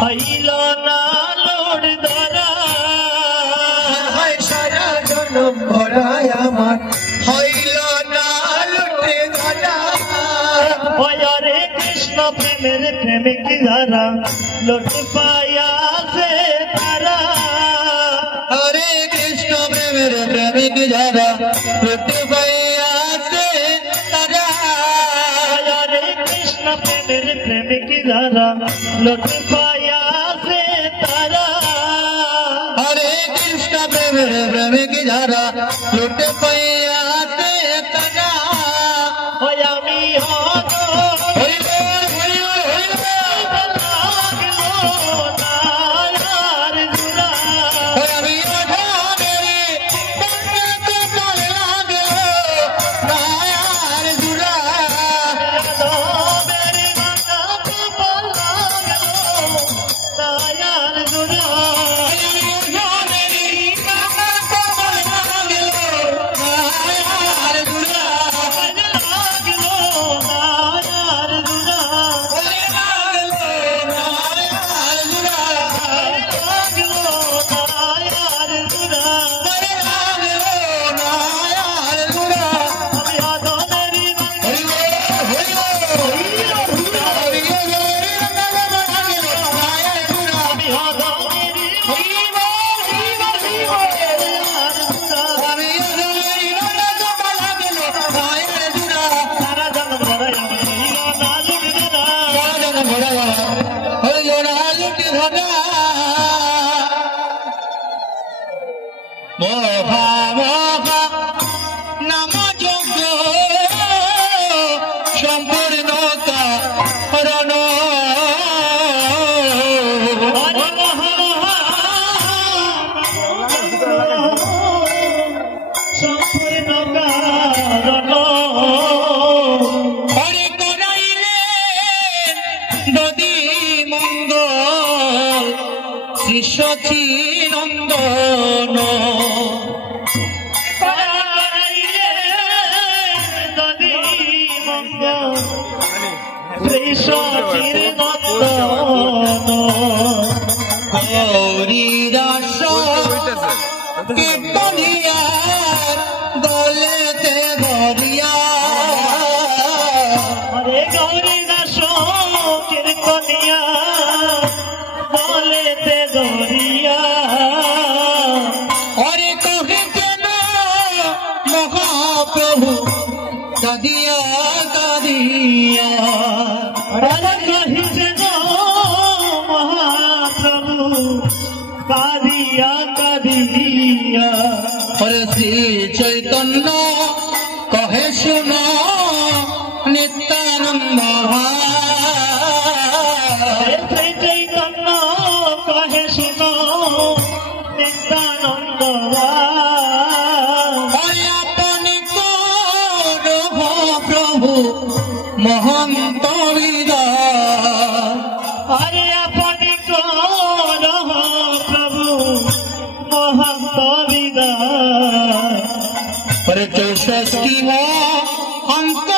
হইল না লোড ধরা সারা জনম ভরায় আমার হইল না লুটে ধরা হরে কৃষ্ণ প্রেমের প্রেমিক ধারা লোট পায়া সে তারা হরে কৃষ্ণ প্রেমের প্রেমিক যারা লুট পাইয়া সে তারা হরে কৃষ্ণ প্রেমের প্রেমিক ধারা লোট পায়া সে তারা হরে কৃষ্ণ প্রেমের প্রেমিক যারা লুট পাইয়া সে তারা আমি হত সচি নন্দন সচির নন্দন গৌরী দাস কীর্তনিয়া গলেতে ধরিয়া হরে গৌরী দাস কীর্তনিয়া গলেতে ধরিয়া হরে কহিতেন মহাপ্রভু কাদিয়া কাদিয়া হরে কহিতেন মহাপ্রভু কাদিয়া কাদিয়া হরে শ্রী চৈতন্য কহে শুন নিত্যানন্দ শ্রী চৈতন্য কহে শুন নিত্যানন্দ আপনি প্রভু মহন্ত হরে আপনি প্রভু মহন্ত বিদায় হরে চৌষষ্ঠী অন্ত